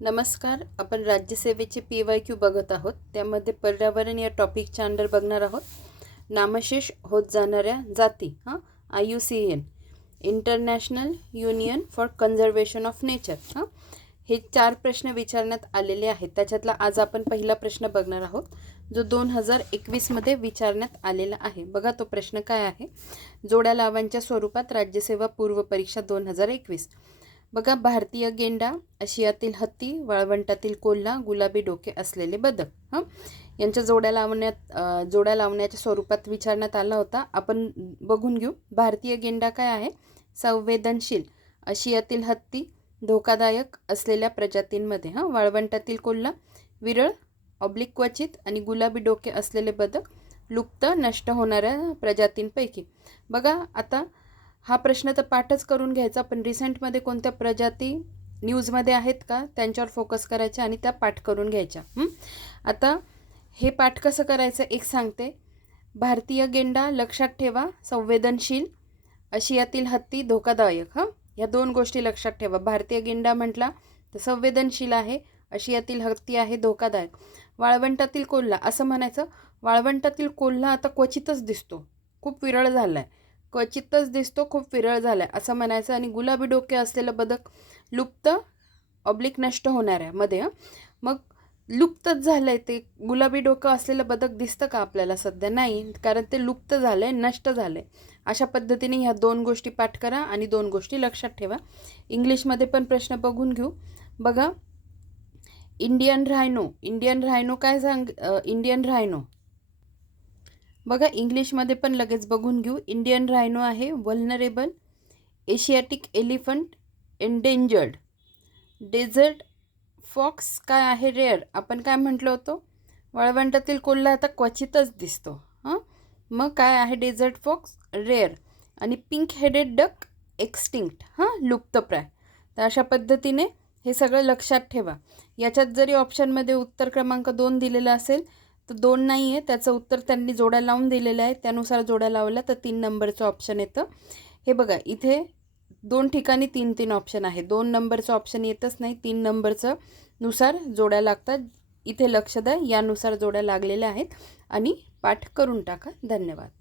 नमस्कार. आपण राज्यसेवेचे PYQ बघत आहोत. त्यामध्ये पर्यावरण या टॉपिकच्या अंडर बघणार आहोत. नामशेष होत जाणाऱ्या जाती, IUCN, international union for conservation of nature, हे 4 प्रश्न विचारण्यात आलेले आहेत. त्याच्यातला आज आपण पहिला प्रश्न बघणार आहोत, जो 2021 मध्ये विचारण्यात आलेला आहे. बघा तो प्रश्न काय आहे. जोड्या लावांच्या स्वरूपात राज्यसेवा पूर्व परीक्षा 2021. बघा, भारतीय गेंडा, आशियातील हत्ती, वाळवंटातील कोल्हा, गुलाबी डोके असलेले बदक, यांच्या जोड्या लावण्याच्या स्वरूपात विचारण्यात आला होता. आपण बघून घेऊ. भारतीय गेंडा काय आहे? संवेदनशील, आशियातील हत्ती धोकादायक असलेल्या प्रजातींमध्ये, वाळवंटातील कोल्हा विरळ क्वचित, आणि गुलाबी डोके असलेले बदक लुप्त नष्ट होणाऱ्या प्रजातींपैकी. बघा, आता हा प्रश्न तर पाठच करून घ्यायचा, पण रिसेंटमध्ये कोणत्या प्रजाती न्यूजमध्ये आहेत का त्यांच्यावर फोकस करायचा आणि त्या पाठ करून घ्यायच्या. आता हे पाठ कसं करायचं एक सांगते. भारतीय गेंडा लक्षात ठेवा, संवेदनशील, आशियातील हत्ती धोकादायक. या 2 गोष्टी लक्षात ठेवा. भारतीय गेंडा म्हटला तर संवेदनशील आहे, आशियातील हत्ती आहे धोकादायक. वाळवंटातील कोल्हा असं म्हणायचं. वाळवंटातील कोल्हा आता क्वचितच दिसतो, खूप विरळ झाला आहे. क्वचितच दिसतो, खूप विरळ झाला आहे असं म्हणायचं. आणि गुलाबी डोके असलेलं बदक लुप्त नष्ट होणाऱ्यामध्ये. मग लुप्तच झालं आहे ते. गुलाबी डोकं असलेलं बदक दिसतं का आपल्याला सध्या? नाही, कारण ते लुप्त झालं आहे, नष्ट झालं आहे. अशा पद्धतीने ह्या 2 गोष्टी पाठ करा आणि 2 गोष्टी लक्षात ठेवा. इंग्लिशमध्ये पण प्रश्न बघून घेऊ. बघा, इंडियन रायनो काय इंडियन रायनो. बघा, इंग्लिशमध्ये पण लगेच बघून घेऊ. इंडियन रायनो आहे vulnerable, Asiatic elephant endangered, desert fox काय आहे? रेअर. आपण काय म्हटलं होतं? वाळवंटातील कोल्हा आता क्वचितच दिसतो. मग काय आहे? Desert fox rare. आणि पिंक हेडेड डक एक्स्टिंक्ट, लुप्तप्राय. तर अशा पद्धतीने हे सगळं लक्षात ठेवा. याच्यात जरी ऑप्शनमध्ये उत्तर क्रमांक 2 दिलेला असेल तर 2 नाही आहे, त्याचं उत्तर त्यांनी जोड्या लावून दिलेलं आहे. त्यानुसार जोड्या लावल्या तर 3 नंबरचं ऑप्शन येतं. हे बघा, इथे 2 ठिकाणी 3 ऑप्शन आहे. 2 नंबरचं ऑप्शन येतच नाही, 3 नंबरचं नुसार जोड्या लागतात. इथे लक्ष द्या, यानुसार जोड्या लागलेल्या आहेत. आणि पाठ करून टाका. धन्यवाद.